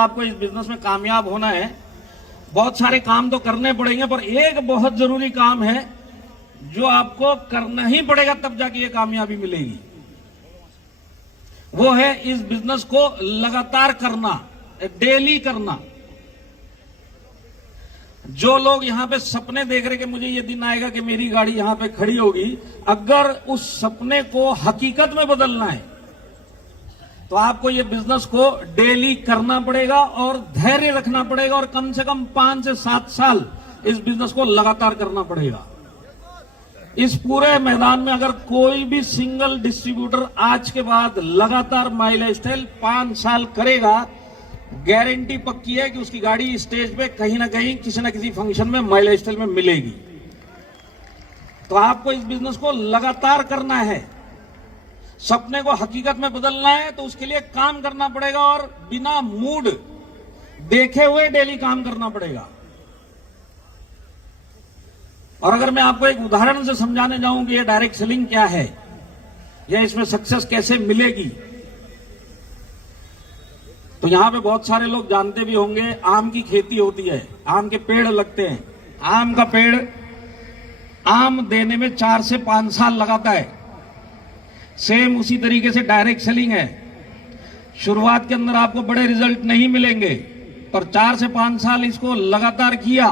आपको इस बिजनेस में कामयाब होना है, बहुत सारे काम तो करने पड़ेंगे, पर एक बहुत जरूरी काम है जो आपको करना ही पड़ेगा, तब जाके ये कामयाबी मिलेगी। वो है इस बिजनेस को लगातार करना, डेली करना। जो लोग यहां पे सपने देख रहे कि मुझे ये दिन आएगा कि मेरी गाड़ी यहां पे खड़ी होगी, अगर उस सपने को हकीकत में बदलना है तो आपको ये बिजनेस को डेली करना पड़ेगा और धैर्य रखना पड़ेगा, और कम से कम 5 से 7 साल इस बिजनेस को लगातार करना पड़ेगा। इस पूरे मैदान में अगर कोई भी सिंगल डिस्ट्रीब्यूटर आज के बाद लगातार माई लाइफस्टाइल 5 साल करेगा, गारंटी पक्की है कि उसकी गाड़ी स्टेज पे कहीं ना कहीं किसी ना किसी फंक्शन में माई लाइफस्टाइल में मिलेगी। तो आपको इस बिजनेस को लगातार करना है, सपने को हकीकत में बदलना है, तो उसके लिए काम करना पड़ेगा और बिना मूड देखे हुए डेली काम करना पड़ेगा। और अगर मैं आपको एक उदाहरण से समझाने जाऊं कि ये डायरेक्ट सेलिंग क्या है या इसमें सक्सेस कैसे मिलेगी, तो यहां पे बहुत सारे लोग जानते भी होंगे, आम की खेती होती है, आम के पेड़ लगते हैं। आम का पेड़ आम देने में 4 से 5 साल लगाता है। सेम उसी तरीके से डायरेक्ट सेलिंग है। शुरुआत के अंदर आपको बड़े रिजल्ट नहीं मिलेंगे, पर 4 से 5 साल इसको लगातार किया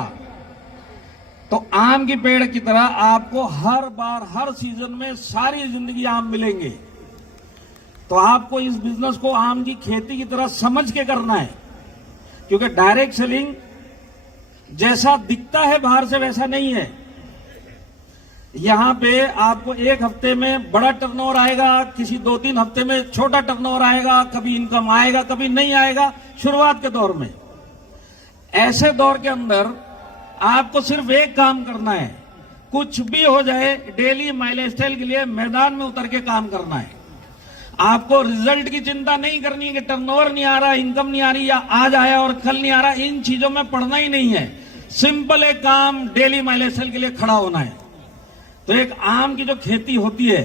तो आम के पेड़ की तरह आपको हर बार हर सीजन में सारी जिंदगी आम मिलेंगे। तो आपको इस बिजनेस को आम की खेती की तरह समझ के करना है, क्योंकि डायरेक्ट सेलिंग जैसा दिखता है बाहर से वैसा नहीं है। यहां पे आपको एक हफ्ते में बड़ा टर्नओवर आएगा, किसी 2-3 हफ्ते में छोटा टर्नओवर आएगा, कभी इनकम आएगा कभी नहीं आएगा, शुरुआत के दौर में। ऐसे दौर के अंदर आपको सिर्फ एक काम करना है, कुछ भी हो जाए डेली माई लाइफस्टाइल के लिए मैदान में उतर के काम करना है। आपको रिजल्ट की चिंता नहीं करनी है कि टर्नओवर नहीं आ रहा, इनकम नहीं आ रही, या आज आया और कल नहीं आ रहा, इन चीजों में पड़ना ही नहीं है। सिंपल एक काम, डेली माई लाइफस्टाइल के लिए खड़ा होना है। तो एक आम की जो खेती होती है,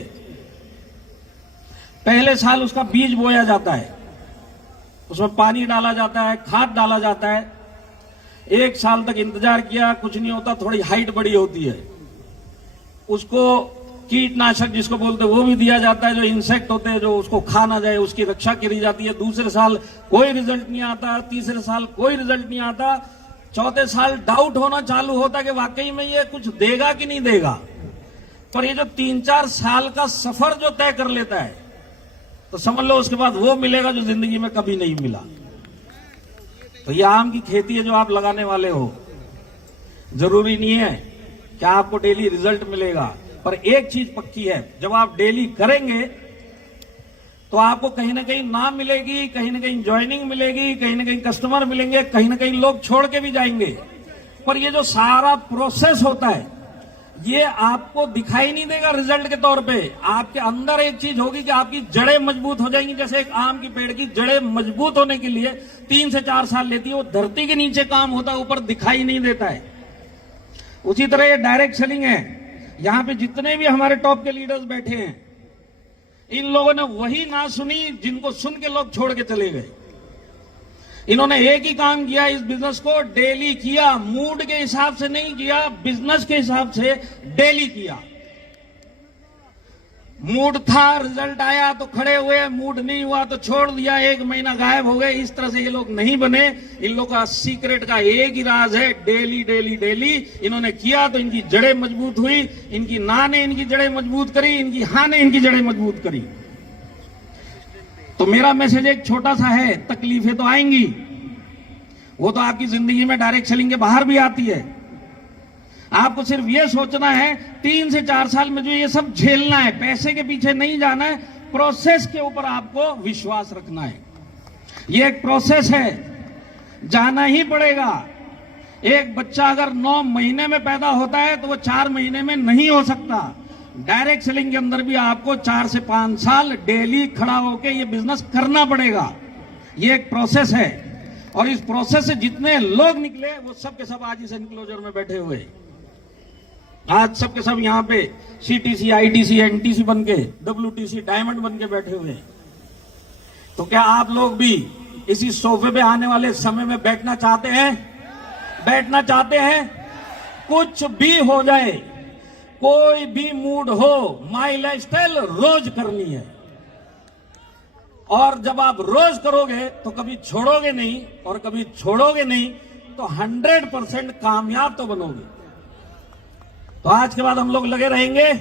पहले साल उसका बीज बोया जाता है, उसमें पानी डाला जाता है, खाद डाला जाता है, 1 साल तक इंतजार किया, कुछ नहीं होता, थोड़ी हाइट बड़ी होती है, उसको कीटनाशक जिसको बोलते हैं वो भी दिया जाता है, जो इंसेक्ट होते हैं जो उसको खा ना जाए उसकी रक्षा करी जाती है। दूसरे साल कोई रिजल्ट नहीं आता, तीसरे साल कोई रिजल्ट नहीं आता, चौथे साल डाउट होना चालू होता कि वाकई में ये कुछ देगा कि नहीं देगा। पर ये जो 3-4 साल का सफर जो तय कर लेता है, तो समझ लो उसके बाद वो मिलेगा जो जिंदगी में कभी नहीं मिला। तो ये आम की खेती है जो आप लगाने वाले हो, जरूरी नहीं है कि आपको डेली रिजल्ट मिलेगा, पर एक चीज पक्की है, जब आप डेली करेंगे तो आपको कहीं ना कहीं नाम मिलेगी, कहीं ना कहीं ज्वाइनिंग मिलेगी, कहीं ना कहीं कस्टमर मिलेंगे, कहीं ना कहीं लोग छोड़ के भी जाएंगे। पर ये जो सारा प्रोसेस होता है ये आपको दिखाई नहीं देगा रिजल्ट के तौर पे। आपके अंदर एक चीज होगी कि आपकी जड़ें मजबूत हो जाएंगी। जैसे एक आम की पेड़ की जड़ें मजबूत होने के लिए 3 से 4 साल लेती है, वो धरती के नीचे काम होता है, ऊपर दिखाई नहीं देता है। उसी तरह ये डायरेक्ट सेलिंग है। यहां पे जितने भी हमारे टॉप के लीडर्स बैठे हैं, इन लोगों ने वही ना सुनी जिनको सुन के लोग छोड़ के चले गए। इन्होंने एक ही काम किया, इस बिजनेस को डेली किया, मूड के हिसाब से नहीं किया, बिजनेस के हिसाब से डेली किया। मूड था, रिजल्ट आया तो खड़े हुए, मूड नहीं हुआ तो छोड़ दिया, 1 महीना गायब हो गए। इस तरह से ये लोग नहीं बने। इन लोगों का सीक्रेट का एक ही राज है, डेली डेली डेली। इन्होंने किया तो इनकी जड़ें मजबूत हुई, इनकी ना ने इनकी जड़ें मजबूत करी, इनकी हां ने इनकी जड़ें मजबूत करी। तो मेरा मैसेज एक छोटा सा है, तकलीफें तो आएंगी, वो तो आपकी जिंदगी में डायरेक्ट सेलिंग के बाहर भी आती है। आपको सिर्फ ये सोचना है 3 से 4 साल में जो ये सब झेलना है, पैसे के पीछे नहीं जाना है, प्रोसेस के ऊपर आपको विश्वास रखना है। ये एक प्रोसेस है, जाना ही पड़ेगा। एक बच्चा अगर 9 महीने में पैदा होता है तो वो 4 महीने में नहीं हो सकता। डायरेक्ट सेलिंग के अंदर भी आपको 4 से 5 साल डेली खड़ा होकर ये बिजनेस करना पड़ेगा। ये एक प्रोसेस है, और इस प्रोसेस से जितने लोग निकले वो सब के सब आज इस एनक्लोजर में बैठे हुए, आज सब के सब यहाँ पे सीटीसी, आईटीसी, एनटीसी बन के, डब्ल्यूटीसी, डायमंड बन के बैठे हुए हैं। तो क्या आप लोग भी इसी सोफे पे आने वाले समय में बैठना चाहते हैं? बैठना चाहते हैं? कुछ भी हो जाए, कोई भी मूड हो, माई लाइफस्टाइल रोज करनी है। और जब आप रोज करोगे तो कभी छोड़ोगे नहीं, और कभी छोड़ोगे नहीं तो 100% कामयाब तो बनोगे। तो आज के बाद हम लोग लगे रहेंगे।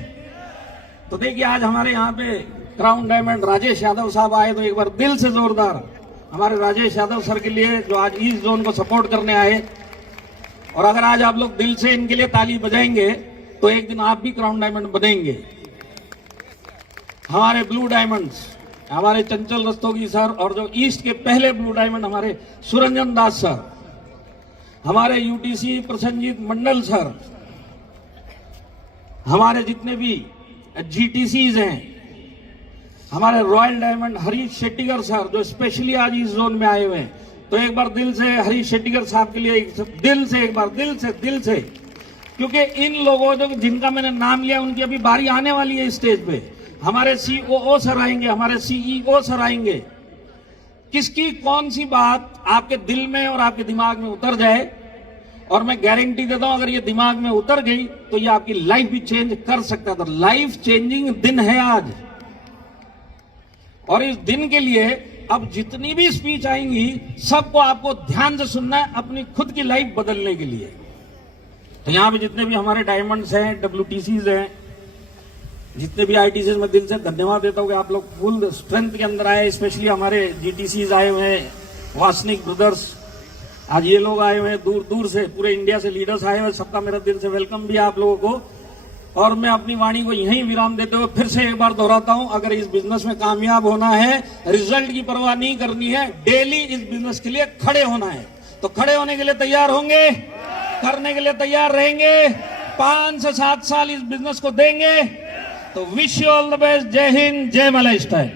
तो देखिए, आज हमारे यहाँ पे क्राउन डायमंड राजेश यादव साहब आए, तो एक बार दिल से जोरदार हमारे राजेश यादव सर के लिए, जो आज ईस्ट जोन को सपोर्ट करने आए। और अगर आज आप लोग दिल से इनके लिए ताली बजाएंगे तो एक दिन आप भी क्राउन डायमंड बनेंगे। हमारे ब्लू डायमंड्स, हमारे चंचल रस्तोगी सर, और जो ईस्ट के पहले ब्लू डायमंड हमारे सुरंजन दास सर, हमारे यूटीसी प्रसन्नजीत मंडल सर, हमारे जितने भी जीटीसीज हैं, हमारे royal diamond Harish Shettigar sir, जो स्पेशली आज इस जोन में आए हुए हैं। तो एक बार दिल से हरीश शेट्टीगर साहब के लिए दिल से, क्योंकि इन लोगों जो जिनका मैंने नाम लिया उनकी अभी बारी आने वाली है स्टेज पे। हमारे सीओओ सर आएंगे, हमारे सीईओ सर आएंगे। किसकी कौन सी बात आपके दिल में और आपके दिमाग में उतर जाए, और मैं गारंटी देता हूं अगर ये दिमाग में उतर गई तो ये आपकी लाइफ भी चेंज कर सकता था। लाइफ चेंजिंग दिन है आज, और इस दिन के लिए अब जितनी भी स्पीच आएंगी सबको आपको ध्यान से सुनना है, अपनी खुद की लाइफ बदलने के लिए। तो यहां पे जितने भी हमारे डायमंड्स हैं, डब्ल्यूटीसीज हैं, जितने भी आईटीसीज, मैं दिल से धन्यवाद देता हूं कि आप लोग फुल स्ट्रेंथ के अंदर आए। स्पेशली हमारे जीटीसीज आए हुए हैं, वासनिक ब्रदर्स, आज ये लोग आए हुए हैं दूर दूर से, पूरे इंडिया से लीडर्स आए हुए। सबका मेरा दिल से वेलकम भी है आप लोगों को। और मैं अपनी वाणी को यहीं विराम देते हुए फिर से एक बार दोहराता हूं, अगर इस बिजनेस में कामयाब होना है, रिजल्ट की परवाह नहीं करनी है, डेली इस बिजनेस के लिए खड़े होना है। तो खड़े होने के लिए तैयार होंगे, करने के लिए तैयार रहेंगे, 5 से 7 साल इस बिजनेस को देंगे। तो wish you all the best. जय हिंद, जय मलय स्टाइल।